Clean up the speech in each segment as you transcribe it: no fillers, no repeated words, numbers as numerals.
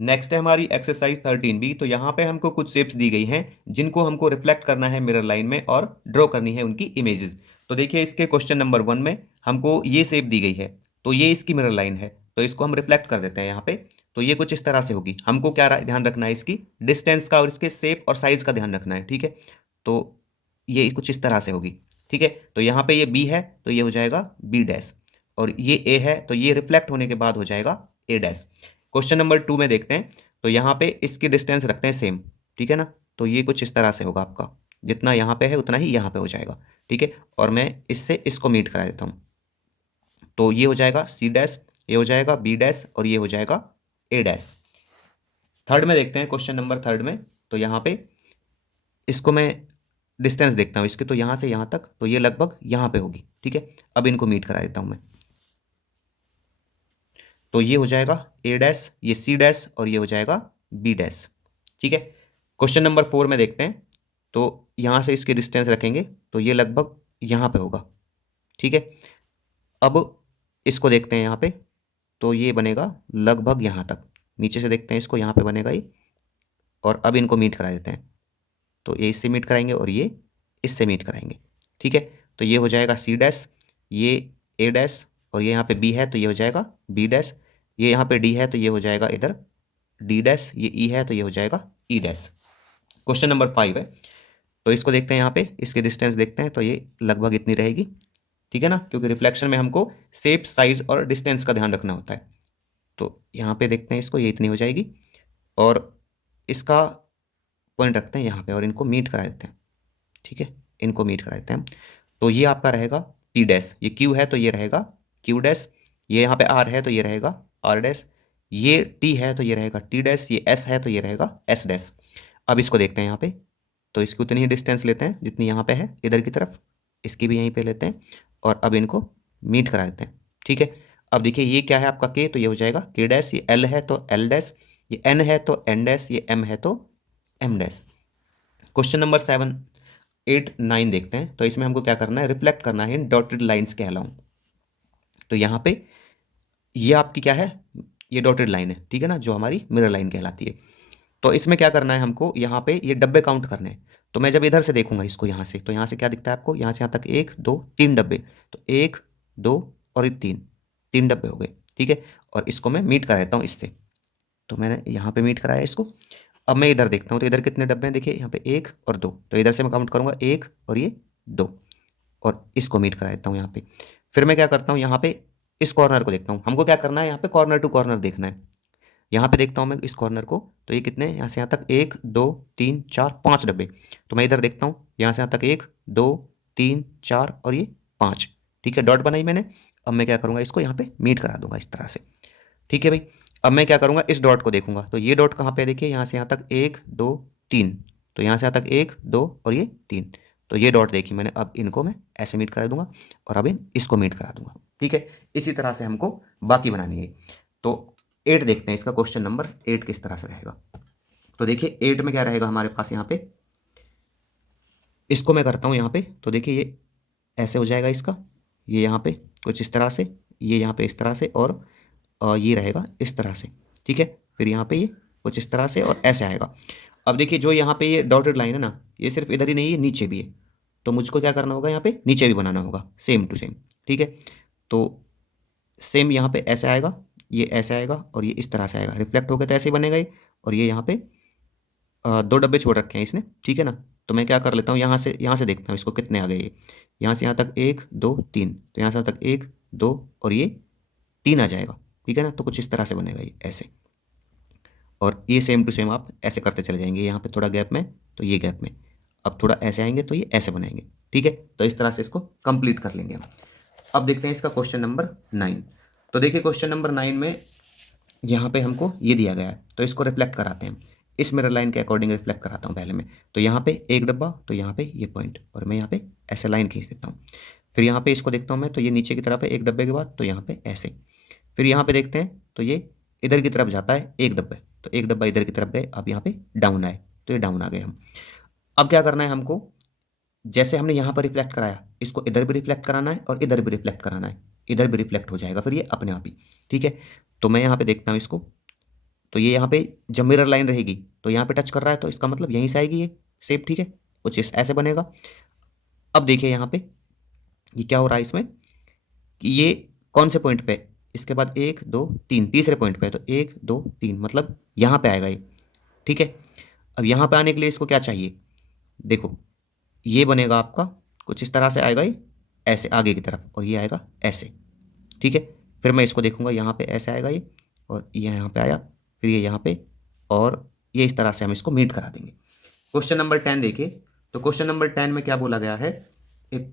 Next है हमारी exercise 13B। तो यहाँ पे हमको कुछ शेप्स दी गई हैं जिनको हमको रिफ्लेक्ट करना है मिरर लाइन में और ड्रॉ करनी है उनकी इमेजेस। तो देखिए इसके क्वेश्चन नंबर 1 में हमको ये शेप दी गई है, तो ये इसकी मिरर लाइन है, तो इसको हम रिफ्लेक्ट कर देते हैं यहाँ पे। तो ये कुछ इस तरह से होगी। हमको क्या ध्यान रखना है, इसकी डिस्टेंस का और इसके शेप और साइज का ध्यान रखना है, ठीक है। तो ये कुछ इस तरह से होगी, ठीक है। तो यहाँ पे ये बी है तो ये हो जाएगा बी डैश, और ये ए है तो ये रिफ्लेक्ट होने के बाद हो जाएगा ए डैश। क्वेश्चन नंबर 2 में देखते हैं। तो यहाँ पे इसकी डिस्टेंस रखते हैं सेम, ठीक है ना। तो ये कुछ इस तरह से होगा, आपका जितना यहाँ पे है उतना ही यहाँ पे हो जाएगा, ठीक है। और मैं इससे इसको मीट करा देता हूँ। तो ये हो जाएगा सी डैश, ये हो जाएगा बी डैश और ये हो जाएगा ए डैश। थर्ड में देखते हैं, क्वेश्चन नंबर 3 में। तो यहाँ पे इसको मैं डिस्टेंस देखता हूँ इसके, तो यहाँ से यहाँ तक, तो ये लगभग यहाँ पे होगी, ठीक है। अब इनको मीट करा देता हूँ मैं। तो ये हो जाएगा ए डैश, ये सी डैश और ये हो जाएगा बी डैश, ठीक है। क्वेश्चन नंबर 4 में देखते हैं। तो यहाँ से इसकी डिस्टेंस रखेंगे तो ये लगभग यहाँ पे होगा, ठीक है। अब इसको देखते हैं यहाँ पे, तो ये बनेगा लगभग यहाँ तक। नीचे से देखते हैं इसको, यहाँ पे बनेगा ये। और अब इनको मीट करा देते हैं। तो ये इससे मीट कराएंगे और ये इससे मीट कराएंगे, ठीक है। तो ये हो जाएगा सी डैश, ये ए डैश और ये यहाँ पे बी है तो ये हो जाएगा बी डैश। ये यहाँ पे डी है तो ये हो जाएगा इधर डी डैश। ये ई है तो ये हो जाएगा ई डैश। क्वेश्चन नंबर 5 है। तो इसको देखते हैं यहाँ पे, इसकी डिस्टेंस देखते हैं तो ये लगभग इतनी रहेगी, ठीक है ना, क्योंकि रिफ्लेक्शन में हमको शेप, साइज और डिस्टेंस का ध्यान रखना होता है। तो यहाँ पे देखते हैं इसको, ये इतनी हो जाएगी। और इसका पॉइंट रखते हैं यहाँ पे और इनको मीट करा देते हैं, ठीक है। इनको मीट करा देते हैं। तो ये आपका रहेगा पी डैश, ये क्यू है तो ये रहेगा क्यू डैश। ये यहाँ पे आर है तो ये रहेगा आर डैश। ये टी है तो ये रहेगा टी डैश। ये एस है तो ये रहेगा एस डैश। अब इसको देखते हैं यहाँ पे। तो इसकी उतनी ही डिस्टेंस लेते हैं जितनी यहाँ पे है इधर की तरफ, इसकी भी यहीं पे लेते हैं और अब इनको मीट करा देते हैं, ठीक है। अब देखिए ये क्या है आपका के, तो ये हो जाएगा के डैश। ये एल है तो एल डैश। ये एन है तो एन डैश। ये एम है तो एम डैश। क्वेश्चन नंबर 7, 8, 9 देखते हैं। तो इसमें हमको क्या करना है, रिफ्लेक्ट करना है इन डॉटेड लाइंस के अलाउंग। तो यहाँ पे ये आपकी क्या है, ये डॉटेड लाइन है, ठीक है ना, जो हमारी मिरर लाइन कहलाती है। तो इसमें क्या करना है हमको, यहाँ पे ये डब्बे काउंट करने हैं। तो मैं जब इधर से देखूंगा इसको यहाँ से, तो यहाँ से क्या दिखता है आपको, यहाँ से यहाँ तक 1 2 3 डब्बे। तो 1 2 और ये 3, 3 डब्बे हो गए, ठीक है। और इसको मैं मीट करा देता हूँ इससे। तो मैंने यहाँ पे मीट कराया इसको। अब मैं इधर देखता हूँ तो इधर कितने डब्बे हैं, देखिए यहाँ पे 1 और 2। तो इधर से मैं काउंट करूँगा 1 और ये 2, और इसको मीट करा देता हूँ यहाँ पे। फिर मैं क्या करता हूँ, यहाँ पे इस कॉर्नर को देखता हूँ। हमको क्या करना है, यहाँ पे कॉर्नर टू कॉर्नर देखना है। यहाँ पे देखता हूँ मैं इस कॉर्नर को, तो ये कितने हैं, यहाँ से यहाँ तक 1 2 3 4 5 डब्बे। तो मैं इधर देखता हूँ, यहाँ से यहाँ तक 1 2 3 4 और ये 5, ठीक है। डॉट बनाई मैंने। अब मैं क्या करूँगा, इसको यहाँ पे मीट करा दूंगा इस तरह से, ठीक है भाई। अब मैं क्या करूँगा, इस डॉट को देखूंगा। तो ये डॉट कहाँ पे है, देखिए यहाँ से यहाँ तक 1 2 3। तो यहाँ से यहाँ तक 1 2 और ये 3। तो ये डॉट देखी मैंने। अब इनको मैं ऐसे मीट करा दूंगा और अब इसको मीट करा दूंगा, ठीक है। इसी तरह से हमको बाकी बनानी है। तो 8 देखते हैं, इसका क्वेश्चन नंबर 8 किस तरह से रहेगा। तो देखिए 8 में क्या रहेगा हमारे पास, यहाँ पे इसको मैं करता हूँ यहाँ पे। तो देखिए ये ऐसे हो जाएगा इसका, ये यहाँ पे कुछ इस तरह से, ये यहाँ पे इस तरह से, और ये रहेगा इस तरह से, ठीक है। फिर यहाँ पे ये कुछ इस तरह से और ऐसे आएगा। अब देखिए जो यहाँ पे ये डॉटेड लाइन है ना, ये सिर्फ इधर ही नहीं है, नीचे भी है। तो मुझको क्या करना होगा, यहाँ पे नीचे भी बनाना होगा सेम टू सेम, ठीक है। तो सेम यहाँ पे ऐसे आएगा, ये ऐसे आएगा और ये इस तरह से आएगा, रिफ्लेक्ट होकर तो ऐसे ही बनेगा ये। और ये यहाँ पे 2 डब्बे छोड़ रखे हैं इसने, ठीक है ना। तो मैं क्या कर लेता हूँ, यहाँ से देखता हूँ इसको कितने आ गए ये। यहाँ से यहाँ तक 1 2 3, तो यहाँ से यहाँ तक 1 2 और ये 3 आ जाएगा, ठीक है ना। तो कुछ इस तरह से बनेगा ये ऐसे। और ये सेम टू सेम आप ऐसे करते चले जाएंगे, यहाँ पे थोड़ा गैप में तो ये गैप में। अब थोड़ा ऐसे आएंगे तो ये ऐसे बनाएंगे, ठीक है। तो इस तरह से इसको कंप्लीट कर लेंगे हम। अब देखते हैं इसका क्वेश्चन नंबर 9। तो देखिए क्वेश्चन नंबर 9 में यहाँ पे हमको ये दिया गया है, तो इसको रिफ्लेक्ट कराते हैं। इस मिरर लाइन के अकॉर्डिंग रिफ्लेक्ट कराता हूँ पहले मैं। तो यहाँ पे एक डब्बा, तो यहाँ पे ये पॉइंट, और मैं यहाँ पे ऐसे लाइन खींच देता हूँ। फिर यहाँ पे इसको देखता हूँ मैं, तो ये नीचे की तरफ है एक डब्बे के बाद, तो यहाँ पे ऐसे। फिर यहाँ पे देखते हैं तो ये इधर की तरफ जाता है एक डब्बे, तो एक डब्बा इधर की तरफ गए। अब यहाँ पे डाउन आए, तो ये डाउन आ गए हम। अब क्या करना है हमको, जैसे हमने यहाँ पर रिफ्लेक्ट कराया, इसको इधर भी रिफ्लेक्ट कराना है और इधर भी रिफ्लेक्ट कराना है। इधर भी रिफ्लेक्ट हो जाएगा फिर ये अपने आप ही, ठीक है। तो मैं यहाँ पे देखता हूँ इसको, तो ये यहाँ पे जब मिरर लाइन रहेगी तो यहाँ पे टच कर रहा है, तो इसका मतलब यहीं से आएगी ये शेप, ठीक है, कुछ ऐसे बनेगा। अब देखिए यहाँ पे ये क्या हो रहा है इसमें कि ये कौन से पॉइंट पे, इसके बाद 1 2 3 तीसरे पॉइंट पे है, तो 1 2 3 मतलब यहाँ पे आएगा ये, ठीक है। अब यहाँ पे आने के लिए इसको क्या चाहिए, देखो ये बनेगा आपका कुछ इस तरह से आएगा ये ऐसे आगे की तरफ, और ये आएगा ऐसे, ठीक है। फिर मैं इसको देखूंगा यहाँ पे ऐसे आएगा ये, और ये यहाँ पे आया, फिर ये यहाँ पे, और ये इस तरह से हम इसको मीट करा देंगे। क्वेश्चन नंबर 10 देखिए। तो क्वेश्चन नंबर 10 में क्या बोला गया है, एक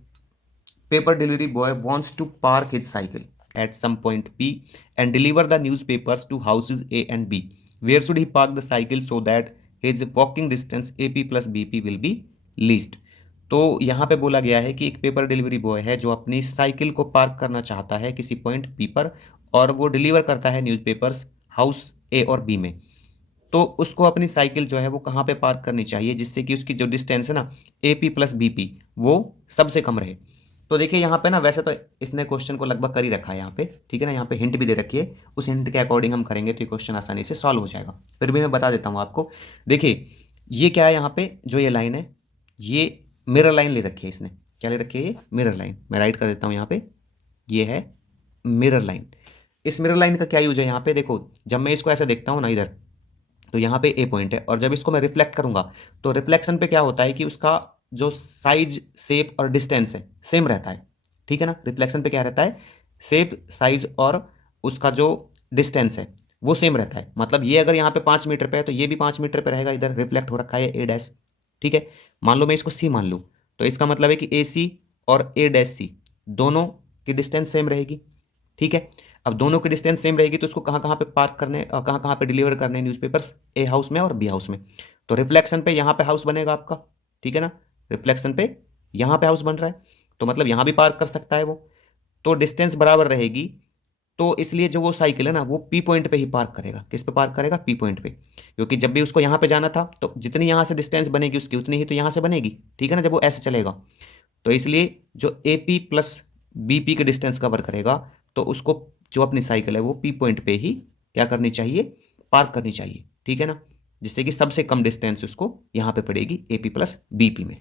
paper delivery boy wants to park his cycle at some point P and deliver the newspapers to houses A and B. Where should he park the cycle so that his walking distance AP plus BP will be least? तो यहाँ पे बोला गया है कि एक paper delivery boy है जो अपनी साइकिल को पार्क करना चाहता है किसी पॉइंट पी पर, और वो डिलीवर करता है न्यूज़पेपर्स हाउस ए और बी में। तो उसको अपनी साइकिल जो है वो कहाँ पे पार्क करनी चाहिए जिससे कि उसकी जो डिस्टेंस है ना A P plus B P वो सबसे कम रहे। तो देखिए यहाँ पे ना वैसे तो इसने क्वेश्चन को लगभग कर ही रखा है यहाँ पे, ठीक है ना, यहाँ पे हिंट भी दे रखी है, उस हिंट के अकॉर्डिंग हम करेंगे तो ये क्वेश्चन आसानी से सॉल्व हो जाएगा। फिर भी मैं बता देता हूँ आपको। देखिए ये क्या है, यहाँ पे जो ये लाइन है ये मिरर लाइन ले रखी है इसने, क्या ले रखी है, ये मिरर लाइन। मैं राइट कर देता हूँ यहाँ पे, ये है मिरर लाइन। इस मिरर लाइन का क्या यूज है यहाँ पे, देखो जब मैं इसको ऐसे देखता हूँ ना इधर, तो यहाँ पे ए पॉइंट है, और जब इसको मैं रिफ्लेक्ट करूंगा तो रिफ्लेक्शन पे क्या होता है कि उसका जो साइज शेप और डिस्टेंस है सेम रहता है, ठीक है ना। रिफ्लेक्शन पे क्या रहता है, शेप साइज और उसका जो डिस्टेंस है वो सेम रहता है। मतलब ये अगर यहाँ पे 5 मीटर पे है तो ये भी 5 मीटर पे रहेगा, इधर रिफ्लेक्ट हो रखा है ए डैश, ठीक है। मान लो मैं इसको सी मान लूँ, तो इसका मतलब है कि ए सी और ए डैश सी दोनों की डिस्टेंस सेम रहेगी, ठीक है। अब दोनों की डिस्टेंस सेम रहेगी तो इसको कहाँ कहाँ पे पार्क करने, कहाँ कहाँ पे डिलीवर करने न्यूज़पेपर्स, ए हाउस में और बी हाउस में। तो रिफ्लेक्शन पे यहाँ पे हाउस बनेगा आपका, ठीक है ना, रिफ्लेक्शन पे यहाँ पे हाउस बन रहा है, तो मतलब यहाँ भी पार्क कर सकता है वो। तो डिस्टेंस बराबर रहेगी, तो इसलिए जो वो साइकिल है ना वो पी पॉइंट पे ही पार्क करेगा। किस पे पार्क करेगा, पी पॉइंट पे, क्योंकि जब भी उसको यहाँ पे जाना था तो जितनी यहाँ से डिस्टेंस बनेगी उसकी उतनी ही तो यहाँ से बनेगी, ठीक है ना, जब वो ऐसे चलेगा। तो इसलिए जो A P plus B P के डिस्टेंस कवर करेगा, तो उसको जो अपनी साइकिल है वो पी पॉइंट पे ही क्या करनी चाहिए, पार्क करनी चाहिए, ठीक है ना, जिससे कि सबसे कम डिस्टेंस उसको यहाँ पे पड़ेगी A P plus B P में।